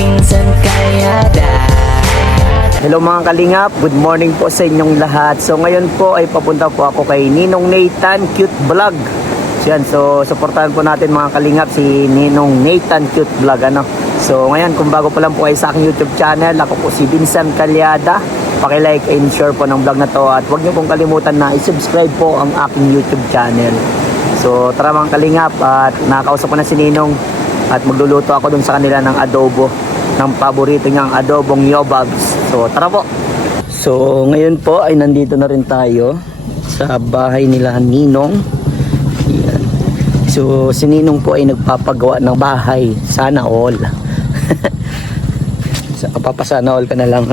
Pinsan Kalyada. Hello mga kalingap, good morning po sa inyong lahat. So ngayon po ay papunta po ako kay Ninong Nathan Cute Vlog. So supportahan po natin mga kalingap si Ninong Nathan Cute Vlog So ngayon kung bago pa lang po kayo sa aking YouTube channel, ako po si Vincent Kalyada. Paki-like and share po ng vlog na to at huwag niyo pong kalimutan na i-subscribe po ang aking YouTube channel. So tara mga kalingap, at nakakausap ko na si Ninong at magluluto ako dun sa kanila ng adobo, ng paborito niyang adobong yobabs. So tara po. So ngayon po ay nandito na rin tayo sa bahay nila Ninong. Yan. So si Ninong po ay nagpapagawa ng bahay. Sana all. So papasana all ka na lang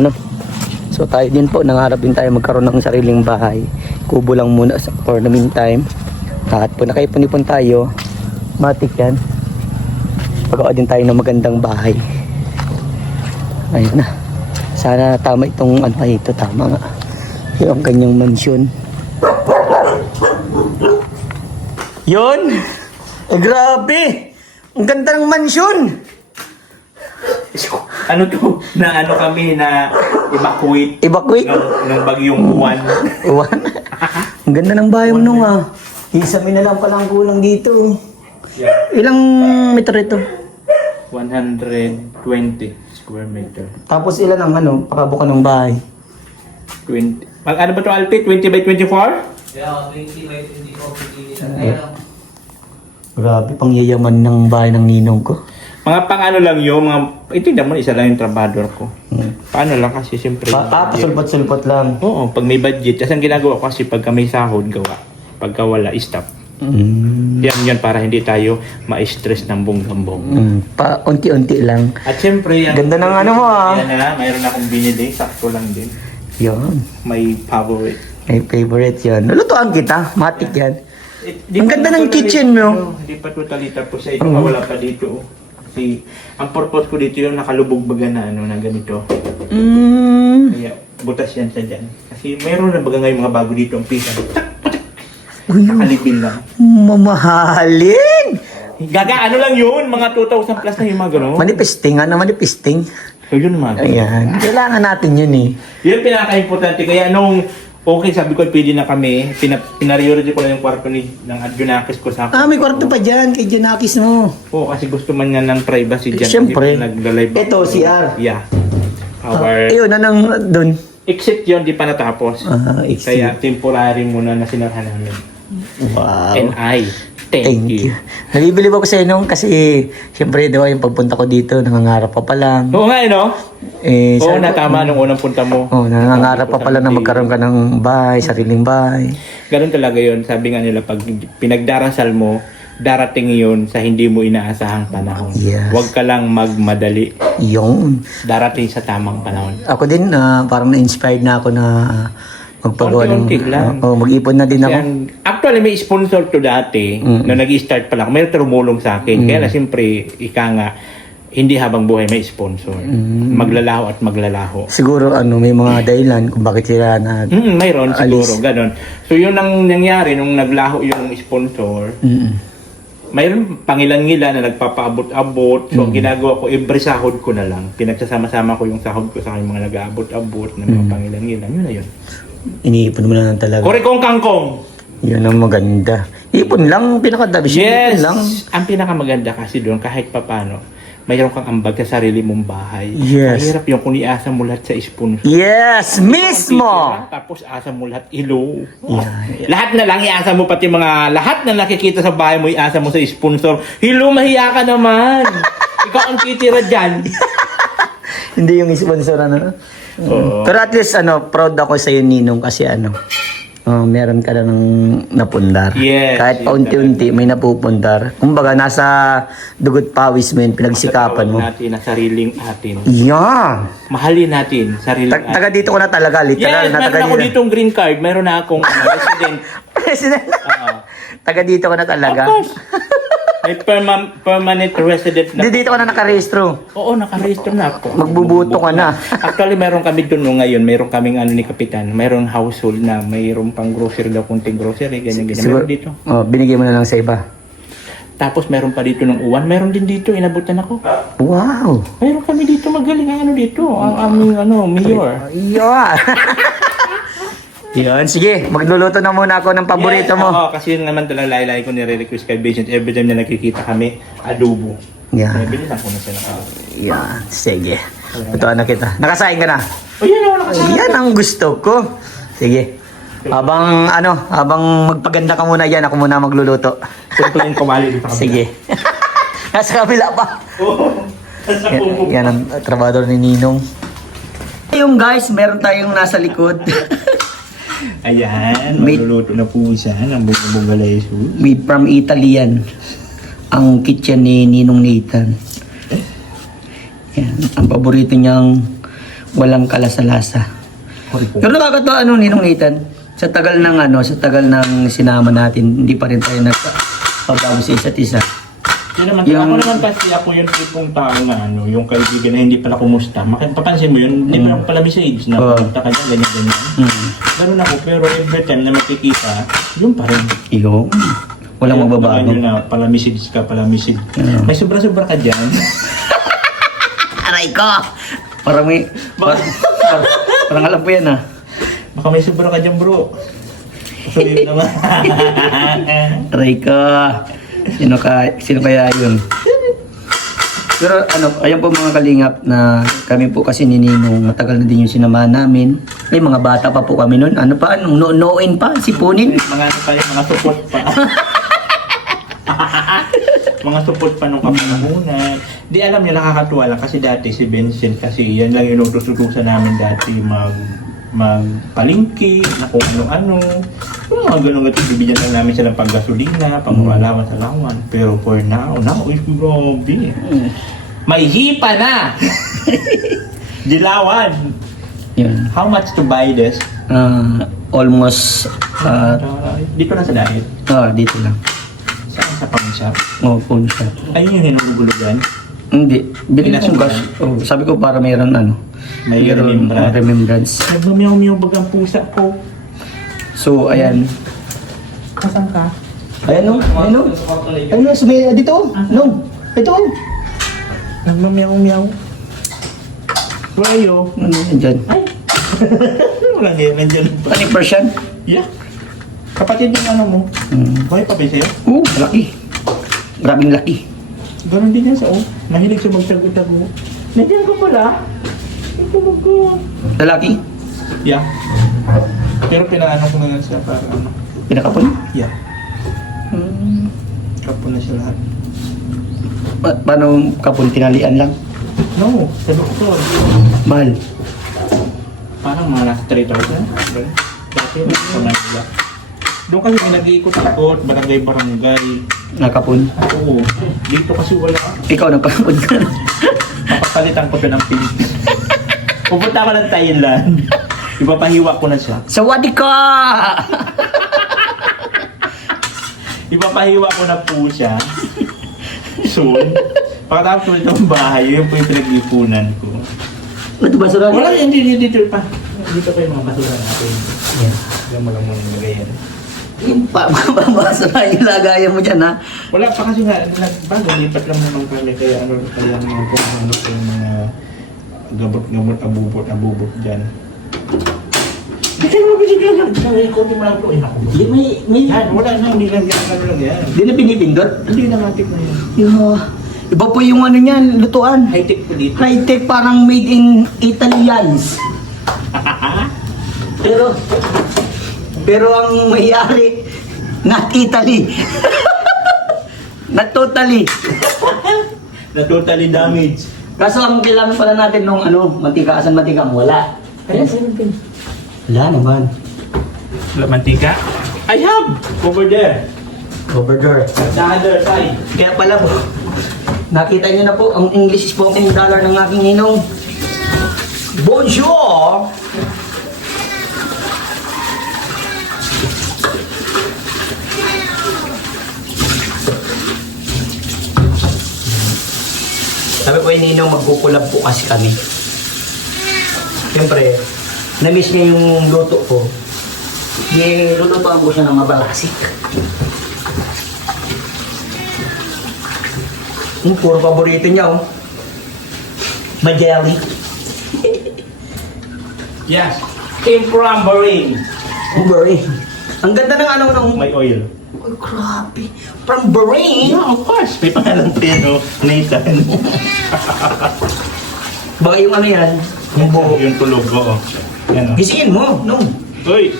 So tayo din po, nangarap din tayo magkaroon ng sariling bahay. Kubo lang muna for the meantime. At po nakaipon-ipon tayo. Matik yan. Pagawa din tayo ng magandang bahay. Ayun na. Sana tama itong ito. Tama nga. Yung kanyang mansyon. Yun! Grabe! Ang ganda ng mansyon! Ano to? Na ano kami na evacuate Evacuate? ng bagyong Juan. Iwan. Ang ganda ng bahay mo nung Isamin na lang palang kulang dito. Yeah. Ilang meter ito? 120 square meter. Tapos ilan ang pakabukan ng bahay? 20. Ano ba to, Alpi? 20 by 24? Yeah, 20 by 24. Grabe, pangyayaman ng bahay ng ninong ko. Mga pang ano lang yun, ito naman isa lang yung trabador ko. Paano lang kasi siyempre. Pasulpot-sulpot lang. Oo, pag may budget. Kasi ang ginagawa ko kasi pagka may sahod, gawa. Pagka wala, stop. Yan para hindi tayo ma-stress ng bunggambong. Pa unti-unti lang. At siyempre, yan. Ganda ng ano mo Yan na, mayroon akong binili. Sakto lang din. Yan. May favorite. My favorite yan. Nalutuan kita. Matik yan. Di Ang pa ganda ng totally, kitchen mo. Hindi pa totally tapos sa ito. Wala pa dito. Kasi ang purpose ko dito yung nakalubog baga na na ganito. Kaya butas yan sa dyan. Kasi mayroon na baga ngayon mga bago dito ang pisa. Nakalibil lang. Mamahalin! Gaga, ano lang yun? Mga 2,000 plus na yung mga gano'n. Manifesting, manifesting. So yun mga gano'n. Ayan. Kailangan natin yun Yun pinaka-importante. Kaya nung okay, sabi ko, pwede na kami. Pinariority ko na yung kwarto ng Adjunakis ko sa May kwarto pa dyan kay Junakis mo. Oo, kasi gusto man niya ng privacy dyan. Siyempre. Nag-live. Ito, CR. Yeah. Our... Ayun, doon. Exit yun, di pa natapos. Exit. Kaya temporary muna na sinarhan namin. Wow. And thank you. Nalibilib ako sa inyo kasi siyempre diba yung pagpunta ko dito, nangangarap pa lang. Oo nga, no? Oo, sabi ko, natama nung unang punta mo. nangangarap pa pala na magkaroon ka ng bahay, sariling bahay. Ganun talaga yun. Sabi nga nila, pag pinagdarasal mo, darating yun sa hindi mo inaasahang panahon. Yes. Huwag ka lang magmadali. Yung Darating sa tamang panahon. ako din, parang na-inspired na ako na magpagawa ng... Unti-unti lang. mag-ipon na din ako. Actually, may sponsor to dati na nag-start pa lang. May tumulong sa akin. Kaya na siyempre, ika nga, hindi habang buhay may sponsor. Maglalaho at maglalaho. Siguro may mga dahilan kung bakit sila na... Mayroon siguro, Alis. ganon. So yun ang nangyari nung naglaho yung sponsor. Mayroon pangilan-ngilan na nagpapaabot-abot. So ang ginagawa ko, every sahod ko na lang. Pinagsasama-sama ko yung sahod ko sa aking mga nag-aabot-abot na mga pangilan-ngilan. Yun na yun. Iniipon mo na lang talaga. Kurikong kangkong! Yun ang maganda. Ipon lang, pinakadabi siya. Yes! Ipon lang. Ang pinakamaganda kasi doon, kahit papano, mayroon kang ambag sa sarili mong bahay. Yes. Mahirap yung kung iasa mo lahat sa sponsor. Yes! Mismo! Tapos asa mo lahat ilo. Lahat na lang iasa mo, pati mga lahat na nakikita sa bahay mo iasa mo sa sponsor. Hilo, mahiya ka naman. Ikaw ang titira dyan. Hindi yung sponsor Oo. Pero at least proud ako sa iyo Ninong kasi meron ka na ng napundar. Yes, Kahit paunti-unti may napupundar. Kumbaga nasa dugot pawis mo yun, pinagsikapan mo. natin na sariling atin. Yeah! Mahalin natin sariling atin. Taga dito ko na talaga, literal Yes, na taga meron ako dito. ditong green card. Meron na akong resident. President. Taga dito ko na talaga. Of course. May permanent resident na. Dito ko na nakarehistro. Oo, nakarehistro na ako. Magbubuto ka na. Actually, meron kami doon ngayon. Meron kaming ni Kapitan. Meron household na mayroon pang grocery daw, kunting grocery. Ganyan-ganyan. Meron dito. Binigay mo na lang sa iba. Tapos meron pa dito ng uwan. Meron din dito. Inabutan ako. Wow! Meron kami dito. magaling ang ano dito, ang aming mayor. Yeah. Yun, sige. Magluluto na muna ako ng paborito mo. Oo, kasi yun naman talaga laylay ko nire-request kay Vincent. Every time na nakikita kami, adobo. Yeah. Kaya bilisan ko na siya ng Yan, sige. Ito na kita. Nakasain ka na? Oh, yan ako nakasama. Yan ang gusto ko. Sige. Habang magpaganda ka muna yan, ako muna magluluto. Ito yung kumali dito kami. Sige. Nasa kabila pa. Oo. Sa pupo. Yan ang trabador ni Ninong. Yung guys, meron tayong nasa likod. Ayan, May- magluluto na po siya ng bugalay soup. Made from Italy yan. Ang kitchen ni Ninong Nathan. Yan. Ang paborito niyang walang kalasa-lasa. Pero nakakatawa Ninong Nathan, sa tagal ng sinama natin, hindi pa rin tayo nagpabago sa isa't isa. Yun naman, Yung- ako naman kasi ako yung tipong tao na yung kaibigan na hindi pala kumusta. Papansin mo yun, hindi pa pala message na pumunta ka dyan, ganyan. Ganun ako, pero every time na makikita, yun pa rin. Iyo. Walang magbabago. Yun na, pala message ka, pala message. May sobra-sobra ka dyan. Aray ko! Parang parang alam ko yan ah. Baka may sobra ka dyan, bro. So yun naman. Aray ko! Sino kaya yun? Pero ayan po mga kalingap na kami po kasi ni Ninong, matagal na din yung sinamahan namin. May mga bata pa po kami noon. Nooin pa, sipunin. Mga mga support pa. Mga support pa nung kapanahunan. Di alam niyo, nakakatuwa lang kasi dati si Vincent kasi yan lang yung utusan namin dati magpalingki, na kung ano-ano. Yung mga ganun at bibigyan lang namin sila pang gasolina, pang alawan sa lawan. Pero for now is grabe. May hipa na! Dilawan! Yun. How much to buy this? Almost, Dito na sa diet. dito lang. Saan sa pawn shop? Phone shop. Ayun yung hinugulugan. Hindi. Binili ko Pinasukan? gas. Sabi ko para mayroon May mayroon remembrance. remembrance. Nagmamiyaw-miyaw bagang pusa ko. So, ayan. Kasan ka? Ayan no? Ayun no, dito. No. Ito. Nagmamiyaw-miyaw. Where are you? Andyan. Ay! Wala niya, nandyan pa. Ano yung Persian? Yeah. Kapatid yung ano mo. Buhay pa ba sa'yo? Laki. Grabing laki. Ganon din yan sa Mahilig sa magtago-tago. Nandiyan ka pala. Ito ko. Lalaki? Yeah. Pero pinaano ko na lang siya para ano. Pinakapon? Yeah. Kapon na siya lahat. Paano kapon? Tinalian lang? No, sa doktor. Mahal. Parang mga nasa 3,000. Dati, sa Manila. Doon kasi nag-iikot-ikot, barangay-barangay. Nakapon? Oo. Dito kasi wala. Ikaw nagkapon ka. Papapalitan ko siya ng pin. Pupunta ka ng Thailand. Ipapahiwa ko na siya. Sawadi ka! Ipapahiwa ko na po siya. Soon. Pagkatapos ko ito ang bahay, yun po yung pinag-ipunan ko. Ito basura? Wala, hindi dito pa. Dito pa yung mga basura natin. Yan. Diyan mo lang muna nilagay yan. Yung basura yung lagayan mo dyan ha. Wala pa kasi nga, bago, lipat lang naman kami. Kaya naman po yung mga gabot-gabot, abubot dyan. Di kayo mabisig lang. Ikotin mo lang po. May Yan, wala na, hindi lang yan. Ano lang yan. Hindi na pinipindot? Hindi na matik na yan. Iba po yung ano niyan, lutuan. High-tech po dito. High-tech parang made in Italians. Pero ang mayari, not Italy. Not totally. Na totally damaged. Kaso ang kailangan pala natin nung mantika, asan mantika? Wala. Kaya sa'yo pin. Wala naman. Wala mantika? I have! Over there. Over there. The other side. Kaya pala po, nakita niyo na po ang English spoken dollar ng aking ninong. Bonjour! Sabi ko ninong magkukulab po kasi kami. Siyempre, na-miss niya yung luto ko. Lulutuan ko siya ng mabalasik. Puro paborito niya, oh. Majelly. Yes. Came from Bahrain. Bahrain. Ang ganda ng ano nung... May oil. Oh, grabe. From Bahrain? Yeah, of course. May pangalan pero Nathan. Baka yung ano yan? Yung buhok. Yung tulog ko. Yan o. Gisingin mo, no? Uy!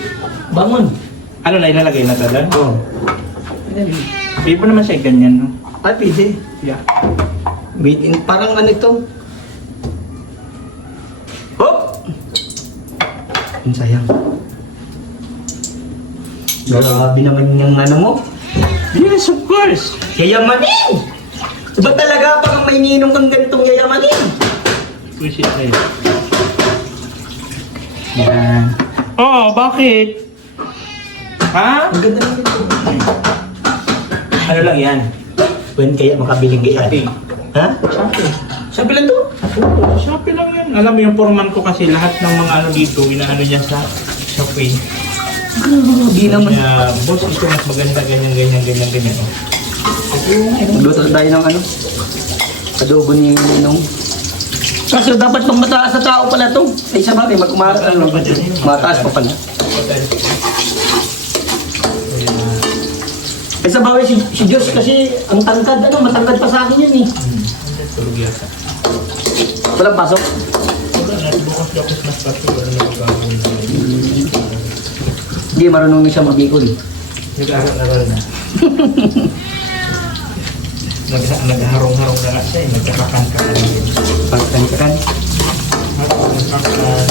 Bangon. Ano na ilalagay na talan? Oh. Pwede mo naman siya ganyan, no? Ay, pwede. Yeah. Parang ano ito? Oh! Ang sayang. Grabe naman yung ano mo. Yes, of course. Yayamanin! Diba talaga pag may ninong kang ganitong yayamanin? Wish it right. Yan. Oh, bakit? Ha? Ang ganda naman ito. Ano lang yan? When kaya makabiling Shopee. gaya? Ha? Shopee. Sabi lang to? Oo, Shopee lang yan. Alam mo yung foreman ko kasi lahat ng mga ano dito, inaano niya sa Shopee. Hindi naman. Kaya, boss, ito mas maganda, ganyan. Oh. Magluto tayo ng ano? Adobo ni Ninong. Kaso dapat pang mataas sa tao pala to. Ay sa bagay, mataas pa pala. Ay sa bagay, si Diyos kasi ang tangkad, matangkad pa sa akin yun eh. Tulog yata. Walang pasok. Wala na, bukas dapat mas paso. Wala na magagawin. Hindi, marunong na siya mag-ikol. Nag-aaral na. Nagharong-harong na nga siya eh. Nagkakakan-kakan din. Pagkankan. Nagkakakan.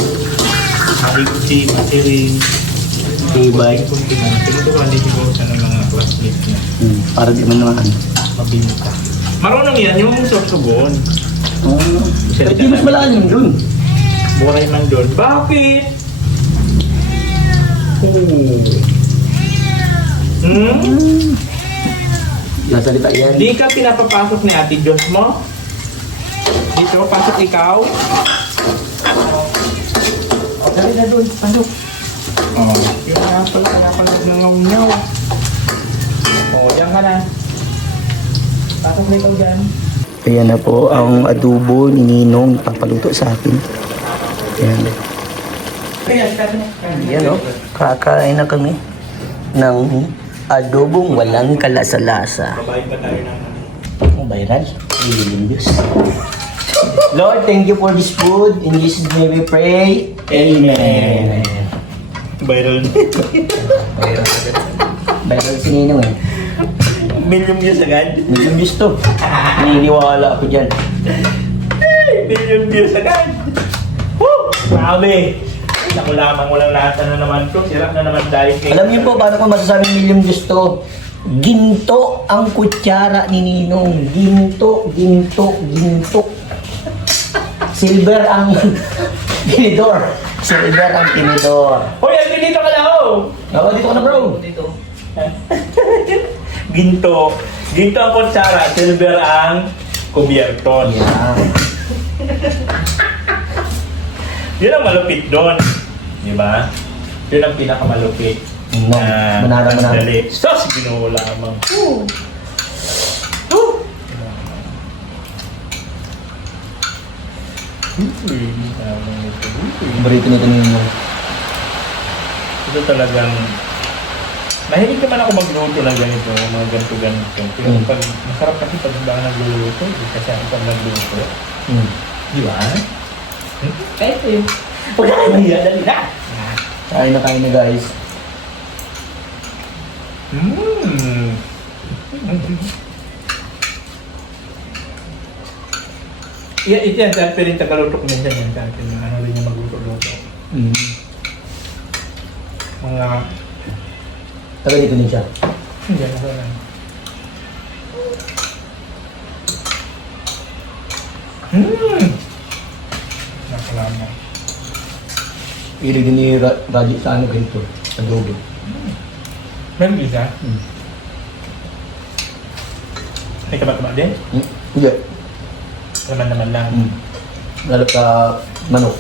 Maigsi, matiring. Tibay. Tinutukan din siguro sa ng mga classmates niya. Para di man naman. Mabinta. Marunong yan, yung sorsogon. Pero di mas malalim dun. Buray man doon. Bakit? Nasalita yan. Di ka pinapapasok ni Ate Diyos mo? Dito, pasok ikaw? Dali na dun, pasok. Oh, yun nga pala, kaya pala nangaw-ngaw. Oh, diyan ka na. Pasok na ikaw dyan. Ayan na po ang adobo ni Ninong papaluto sa akin. Ayan. Ayan o, kakain na kami ng adobong walang kalasa-lasa. Babayin pa tayo ng Ang viral, hindi Diyos. Lord, thank you for this food. In Jesus' name we pray. Amen. viral. Viral si Ninong eh. Million views agad? Medyo gusto. Naniniwala ako dyan. Million views agad! Woo! Grabe! Naku lamang, walang lasa na naman to. Sirap na naman dahil kay... Alam niyo po, paano ko masasabing million gusto? Ginto ang kutsara ni Ninong. Ginto. Silver ang tinidor. Silver ang tinidor. Hoy, alvin dito ka na oh! Oo, dito ka na bro. Dito. Ginto. Ginto ang kutsara, silver ang kubyerton. Yan. Yun ang malupit doon. Di ba? Yun ang pinakamalupit. Manara. Sandali. Sos! Ginoo lamang. Barito nito ni Ninong. Ito talagang... Mahilig naman ako magluto na ganito, mga ganito-ganito. Pero pag masarap kasi pag ba nagluluto, kasi ako pag nagluto. Di ba? Kahit eh. Huwag na kayo mahiya, dali na! Kain na guys. Yeah, ito yan, dahil pero yung tagaluto ko minsan yan sa atin, yung ano rin yung magluto-luto. Mga... Taga dito din siya. Hindi, ako lang. Nakalama. Ilig din ni Raji sa ano ganito. Adobo. Meron isa? May taba-taba din? Hindi. Naman lang. Lalo sa manok.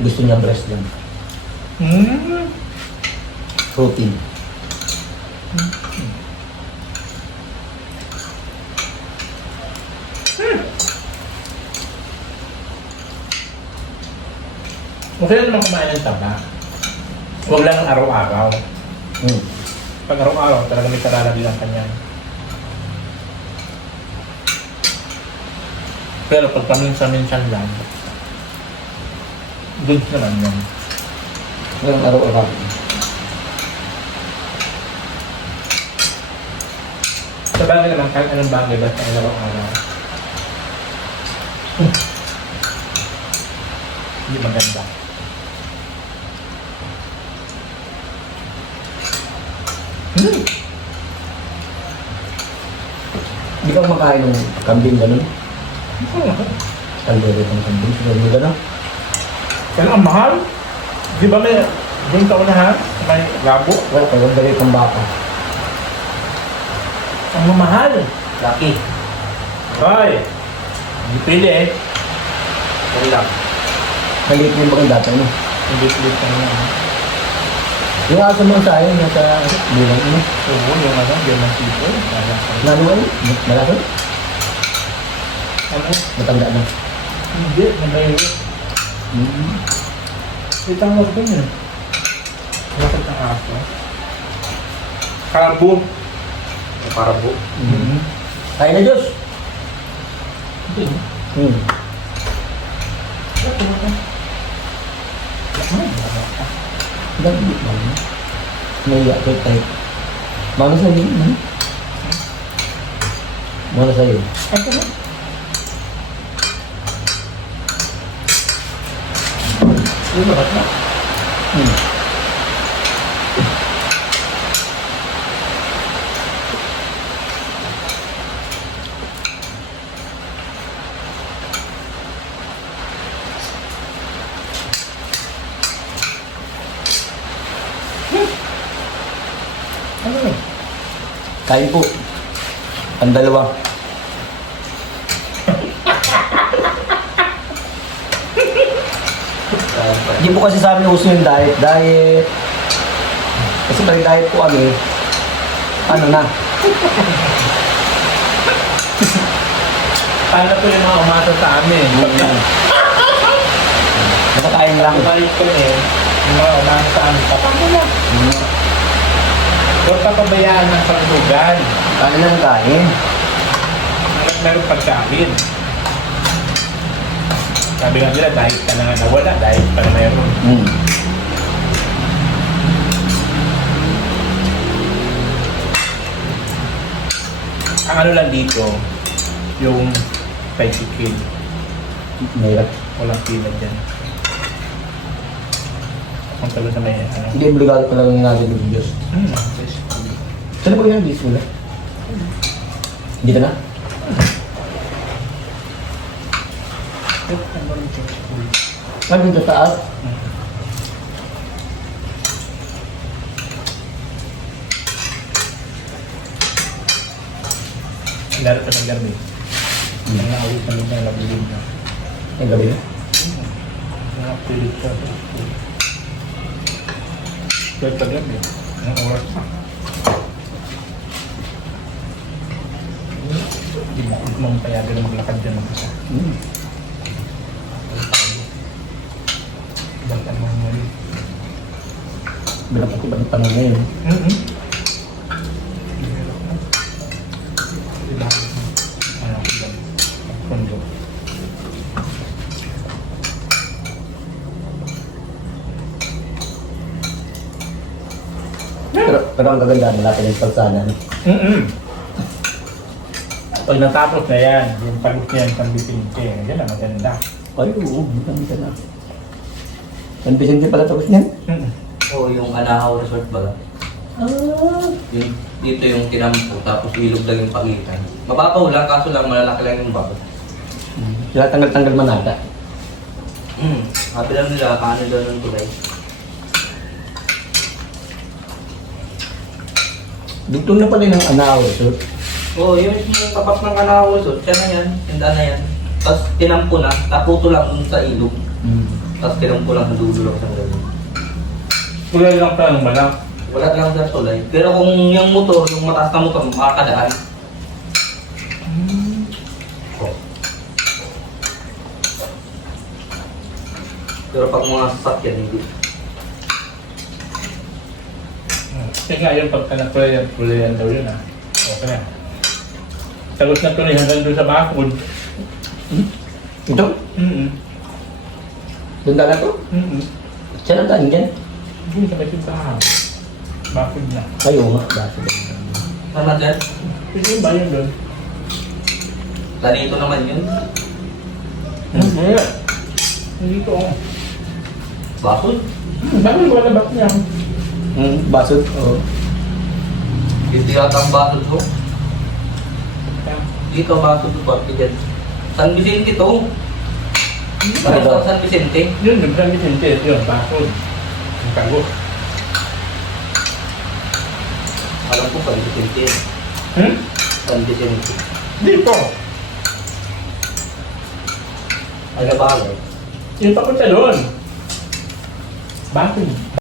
Gusto niya breast lang. Protein. Okay lang naman kumain ng taba. Huwag lang araw-araw. Pag araw-araw, talaga may kalalagyan ang kanya. Pero pag paminsan-minsan lang, goods naman yan. Walang araw-araw. Sa bagay naman, kahit anong bagay, basta ang araw-araw. Hindi maganda. Hindi ka kumakain ng kambing ganun? Kaldereta ng kambing, siguro gano'n. Kaya ang mahal. Di ba may doon ka unahan? May rabo? Well, kaldereta ng baka. Ang mamahal. Lucky. Ay! Hindi pwede eh. Okay lang. Maliit yung bakang data niya. Hindi pwede ka naman. Yung aso mo sa akin, nasa bilang ano? Oo, yung ano, yung masito. Nanuan? Malason? Ano? Matanda na. Hindi, nabayo. Itang wag din yun. Bakit ang aso? Karabo. Parabo. Kaya na Diyos! Hindi. Dami ba? May yakit tayo. Mana sa'yo yun? Mana sa'yo? Ito na. Yung lahat na. Ano yun? Kain po. Ang dalawa. Hindi po kasi sa amin uso yung diet. Diet. Kasi pag diet po kami, ano na? Paano po yung mga umasa sa amin? Nakakain lang. Balik ko eh. Yung mga umasa sa amin. Paano na? Huwag ka pabayaan ng paglugan. Kain lang kain. Meron pagkain. Sabi nga nila, dahil ka na nga nawala, dahil pa na mayroon. Ang ano lang dito, yung fried chicken. Mahirap. Walang pila dyan. Ang talo sa may ano. Hindi, obligado pa lang yung natin ng Diyos. Saan po yan? Diyos mo na? Dito na? Ano dito taas? Laro pa ng gabi. Ang naawit na lupa na nabilib na. Ang gabi na? Nakapilit siya. Pwede pa gabi. Ang oras pa. Di ba? Hindi mo payagan na maglakad dyan mag-isa. Bantan mo muli. Bilang ako ba ng tanong ngayon? Diba? Ano ako dyan? Kondo. Pero ang kagandahan natin yung pagsanan. Pag natapos na yan, yung palos niya yung pambipinke, yan ang maganda. Ay, oo. Ang ganda na. San Vicente pala tapos niyan? O yung Anahaw Resort ba? Yung, dito yung tinampo, tapos ilog lang yung pagitan. Mababaw lang, kaso lang malalaki lang yung bago. Sila tanggal-tanggal manata. Happy lang nila, kaano daw ng tulay. Dugtong na pala ng anaw. So, Oo, yung tapat ng Anahaw Resort, siya na yan, tinda na yan. Tapos tinampo na, taputo lang dun sa ilog. Tapos tinampo lang sa dulo lang sa ilog. Kulay lang pa ng malak. Wala lang sa tulay. Pero kung yung motor, yung mataas na motor, makakadaan. Pero pag mga sasakyan, hindi. Kasi nga yun, pagka na-prayer daw yun ah. Okay na. Sagot na tuloy hanggang doon sa bakod. Ito? Doon dagat ko? Saan ang daan dyan? Doon sa may simbahan. Bakod na. Kayo nga. Bakit? Tama dyan? Pwede ba yun doon? Ganito naman yun. Hindi. Hindi ko. Bakod. Bakit wala bak niya? Basod? Oo. Dito yata ang bakod ko. Dito bakod ko ba? Dyan. San Vicente to. Bakit sa San Vicente? Yun, nagdami sintes yun. Bakod. Ang kagot. Alam ko San Vicente. San Vicente. Dito. Ano ba? Yung papunta doon. Bakod.